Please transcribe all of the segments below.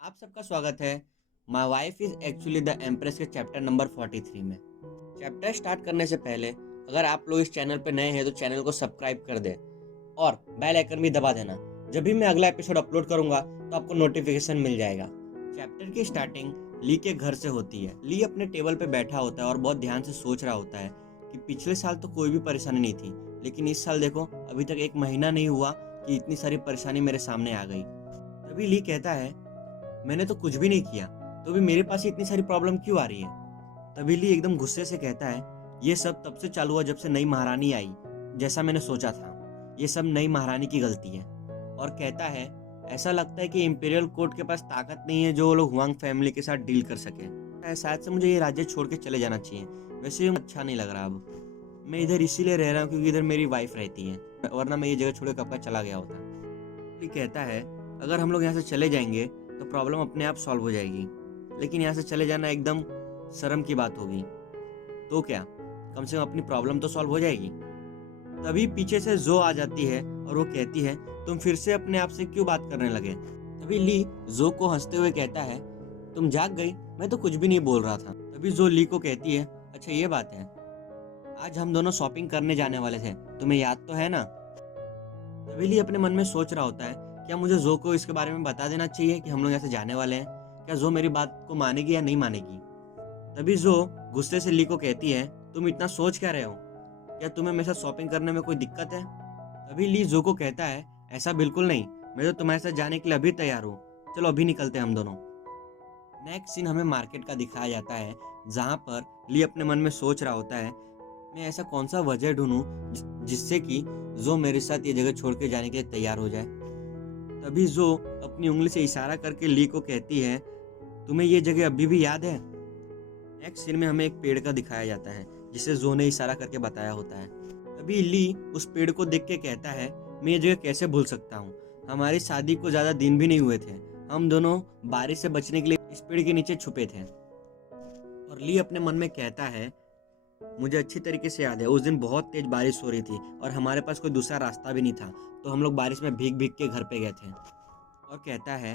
आप सबका स्वागत है my wife is actually the empress के चैप्टर नंबर 43 में। चैप्टर स्टार्ट करने से पहले अगर आप लोग इस चैनल पर नए हैं तो चैनल को सब्सक्राइब कर दें और बेल आइकन भी दबा देना। जब भी मैं अगला एपिसोड अपलोड करूंगा तो आपको नोटिफिकेशन मिल जाएगा। चैप्टर की स्टार्टिंग ली के घर से होती है। ली अपने टेबल पे बैठा होता है और बहुत ध्यान से सोच रहा होता है कि पिछले साल तो कोई भी परेशानी नहीं थी, लेकिन इस साल देखो अभी तक एक महीना नहीं हुआ कि इतनी सारी परेशानी मेरे सामने आ गई। तभी ली कहता है, मैंने तो कुछ भी नहीं किया, तो भी मेरे पास इतनी सारी प्रॉब्लम क्यों आ रही है। तभी ली एकदम गुस्से से कहता है, ये सब तब से चालू हुआ जब से नई महारानी आई। जैसा मैंने सोचा था, ये सब नई महारानी की गलती है। और कहता है, ऐसा लगता है कि इंपीरियल कोर्ट के पास ताकत नहीं है जो वो लोग हुआंग फैमिली के साथ डील कर सके। शायद से मुझे ये राज्य छोड़ के चले जाना चाहिए। वैसे भी अच्छा नहीं लग रहा। अब मैं इधर इसीलिए रह रहा हूँ क्योंकि इधर मेरी वाइफ रहती है, वरना मैं ये जगह छोड़ के कब का चला गया होता। कहता है, अगर हम लोग यहाँ से चले जाएंगे तो प्रॉब्लम अपने आप सॉल्व हो जाएगी, लेकिन यहाँ से चले जाना एकदम शर्म की बात होगी। तो क्या, कम से कम अपनी प्रॉब्लम तो सॉल्व हो जाएगी। तभी पीछे से जो आ जाती है और वो कहती है, तुम फिर से अपने आप से क्यों बात करने लगे। तभी ली जो को हंसते हुए कहता है, तुम जाग गई, मैं तो कुछ भी नहीं बोल रहा था। तभी जो ली को कहती है, अच्छा ये बात है, आज हम दोनों शॉपिंग करने जाने वाले थे, तुम्हें याद तो है ना। तभी ली अपने मन में सोच रहा होता है, क्या मुझे जो को इसके बारे में बता देना चाहिए कि हम लोग यहाँ से जाने वाले हैं। क्या जो मेरी बात को मानेगी या नहीं मानेगी। तभी जो गुस्से से ली को कहती है, तुम इतना सोच क्या रहे हो, क्या तुम्हें मेरे साथ शॉपिंग करने में कोई दिक्कत है। तभी ली जो को कहता है, ऐसा बिल्कुल नहीं, मैं तो तुम्हारे साथ जाने के लिए अभी तैयार हूँ, चलो अभी निकलते हैं हम दोनों। नेक्स्ट सीन हमें मार्केट का दिखाया जाता है, जहाँ पर ली अपने मन में सोच रहा होता है, मैं ऐसा कौन सा वजह ढूंढूं जिससे कि जो मेरे साथ ये जगह छोड़ के जाने के लिए तैयार हो जाए। तभी जो अपनी उंगली से इशारा करके ली को कहती है, तुम्हें ये जगह अभी भी याद है। नेक्स्ट सीन में हमें एक पेड़ का दिखाया जाता है जिसे जो ने इशारा करके बताया होता है। तभी ली उस पेड़ को देख के कहता है, मैं ये जगह कैसे भूल सकता हूँ, हमारी शादी को ज्यादा दिन भी नहीं हुए थे, हम दोनों बारिश से बचने के लिए इस पेड़ के नीचे छुपे थे। और ली अपने मन में कहता है, मुझे अच्छी तरीके से याद है, उस दिन बहुत तेज बारिश हो रही थी और हमारे पास कोई दूसरा रास्ता भी नहीं था, तो हम लोग बारिश में भीग भीग के घर पे गए थे। और कहता है,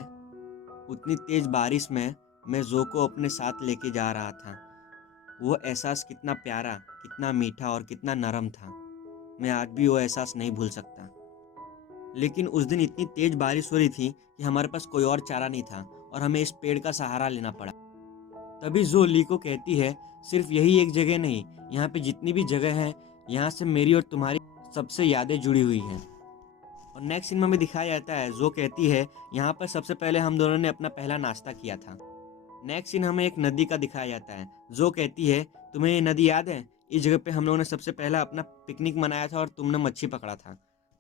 उतनी तेज बारिश में मैं जो को अपने साथ लेके जा रहा था। वो एहसास कितना प्यारा, कितना मीठा और कितना नरम था। मैं आज भी वो एहसास नहीं भूल सकता। लेकिन उस दिन इतनी तेज बारिश हो रही थी कि हमारे पास कोई और चारा नहीं था और हमें इस पेड़ का सहारा लेना पड़ा। तभी जो ली को कहती है, सिर्फ यही एक जगह नहीं, यहाँ पे जितनी भी जगह है, यहाँ से मेरी और तुम्हारी सबसे यादें जुड़ी हुई हैं। और नेक्स्ट सीन में हमें दिखाया जाता है, जो कहती है, यहाँ पर सबसे पहले हम दोनों ने अपना पहला नाश्ता किया था। नेक्स्ट सीन हमें एक नदी का दिखाया जाता है। जो कहती है, तुम्हें ये नदी याद है, इस जगह पे हम लोगों ने सबसे पहला अपना पिकनिक मनाया था और तुमने मच्छी पकड़ा था।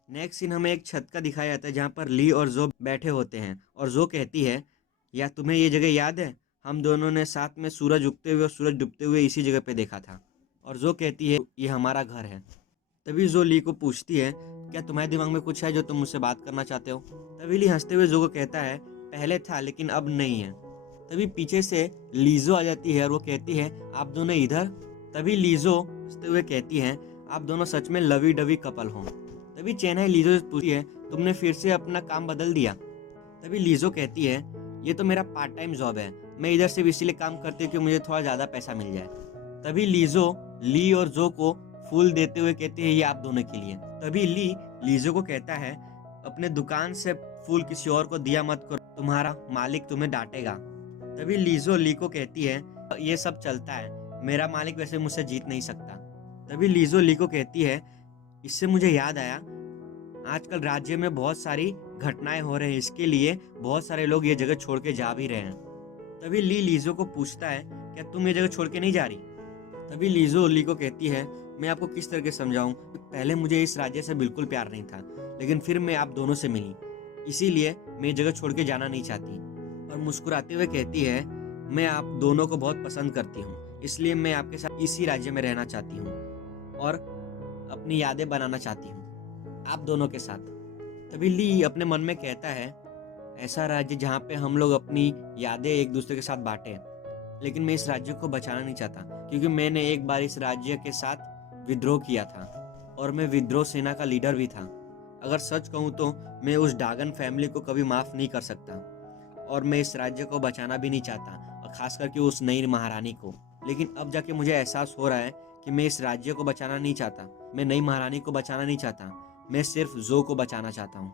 नेक्स्ट सीन हमें एक छत का दिखाया जाता है जहाँ पर ली और जो बैठे होते हैं और जो कहती है, या तुम्हें ये जगह याद है, हम दोनों ने साथ में सूरज उगते हुए और सूरज डूबते हुए इसी जगह पे देखा था। और जो कहती है, ये हमारा घर है। तभी जो ली को पूछती है, क्या तुम्हारे दिमाग में कुछ है जो तुम मुझसे बात करना चाहते हो। तभी ली हंसते हुए जो को कहता है, पहले था लेकिन अब नहीं है। तभी पीछे से लीजो आ जाती है और वो कहती है, आप दोनों इधर। तभी लीजो हंसते हुए कहती है, आप दोनों सच में लवी डवी कपल हो। तभी चेन्नई लीजो से पूछती है, तुमने फिर से अपना काम बदल दिया। तभी लीजो कहती है, ये तो मेरा पार्ट टाइम जॉब है, मैं इधर सिर्फ इसीलिए काम करती हूँ कि मुझे थोड़ा ज़्यादा पैसा मिल जाए। तभी लीजो ली और जो को फूल देते हुए कहती है, ये आप दोनों के लिए। तभी ली लीजो को कहता है, अपने दुकान से फूल किसी और को दिया मत करो, तुम्हारा मालिक तुम्हें डांटेगा। तभी लीजो ली को कहती है, ये सब चलता है, मेरा मालिक वैसे मुझसे जीत नहीं सकता। तभी लीजो ली को कहती है, इससे मुझे याद आया, आजकल राज्य में बहुत सारी घटनाएं हो रही हैं, इसके लिए बहुत सारे लोग ये जगह छोड़ के जा भी रहे हैं। तभी ली लीजो को पूछता है, क्या तुम ये जगह छोड़ के नहीं जा रही। तभी लीजो ली को कहती है, मैं आपको किस तरह के समझाऊं, पहले मुझे इस राज्य से बिल्कुल प्यार नहीं था, लेकिन फिर मैं आप दोनों से मिली, इसीलिए मैं ये जगह छोड़ के जाना नहीं चाहती। और मुस्कुराते हुए कहती है, मैं आप दोनों को बहुत पसंद करती हूँ, इसलिए मैं आपके साथ इसी राज्य में रहना चाहती हूँ और अपनी यादें बनाना चाहती हूँ आप दोनों के साथ। तभी ली अपने मन में कहता है, ऐसा राज्य जहाँ पे हम लोग अपनी यादें एक दूसरे के साथ बांटे, लेकिन मैं इस राज्य को बचाना नहीं चाहता, क्योंकि मैंने एक बार इस राज्य के साथ विद्रोह किया था और मैं विद्रोह सेना का लीडर भी था। अगर सच कहूँ तो मैं उस ड्रैगन फैमिली को कभी माफ़ नहीं कर सकता। और मैं इस राज्य को बचाना भी नहीं चाहता, और ख़ास करके उस नई महारानी को। लेकिन अब जाके मुझे एहसास हो रहा है कि मैं इस राज्य को बचाना नहीं चाहता, मैं नई महारानी को बचाना नहीं चाहता, मैं सिर्फ जो को बचाना चाहता हूँ।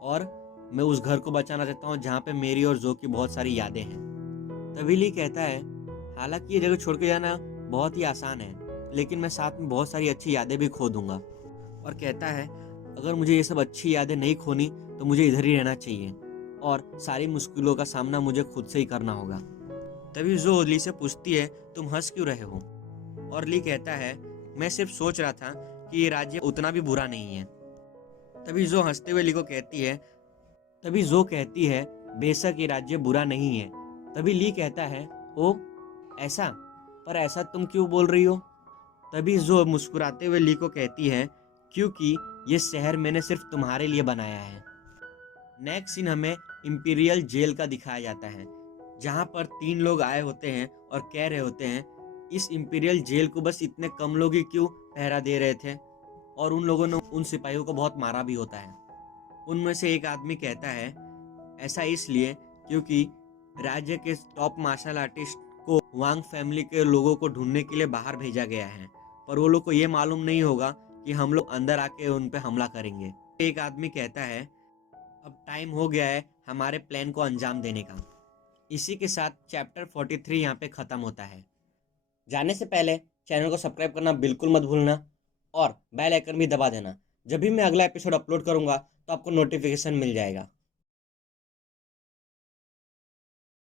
और मैं उस घर को बचाना चाहता हूँ जहाँ पे मेरी और जो की बहुत सारी यादें हैं। तभी ली कहता है, हालांकि ये जगह छोड़ के जाना बहुत ही आसान है, लेकिन मैं साथ में बहुत सारी अच्छी यादें भी खो दूंगा। और कहता है, अगर मुझे ये सब अच्छी यादें नहीं खोनी तो मुझे इधर ही रहना चाहिए, और सारी मुश्किलों का सामना मुझे खुद से ही करना होगा। तभी जो ली से पूछती है, तुम हंस क्यों रहे हो? और ली कहता है, मैं सिर्फ सोच रहा था कि ये राज्य उतना भी बुरा नहीं है। तभी जो हंसते हुए ली को कहती है, तभी जो कहती है, बेशक ये राज्य बुरा नहीं है। तभी ली कहता है, ओ ऐसा, पर ऐसा तुम क्यों बोल रही हो? तभी जो मुस्कुराते हुए ली को कहती है, क्योंकि ये शहर मैंने सिर्फ तुम्हारे लिए बनाया है। नेक्स्ट सीन हमें इंपीरियल जेल का दिखाया जाता है, जहाँ पर 3 लोग आए होते हैं और कह रहे होते हैं, इस इंपीरियल जेल को बस इतने कम लोग ही क्यों पहरा दे रहे थे, और उन लोगों ने उन सिपाहियों को बहुत मारा भी होता है। उनमें से एक आदमी कहता है, ऐसा इसलिए क्योंकि राज्य के टॉप मार्शल आर्टिस्ट को वांग फैमिली के लोगों को ढूंढने के लिए बाहर भेजा गया है, पर वो लोग को ये मालूम नहीं होगा कि हम लोग अंदर आके उन पे हमला करेंगे। एक आदमी कहता है, अब टाइम हो गया है हमारे प्लान को अंजाम देने का। इसी के साथ चैप्टर 43 यहाँ पे खत्म होता है। जाने से पहले चैनल को सब्सक्राइब करना बिल्कुल मत भूलना, और बेल आइकन भी दबा देना। जब भी मैं अगला एपिसोड अपलोड करूंगा तो आपको नोटिफिकेशन मिल जाएगा।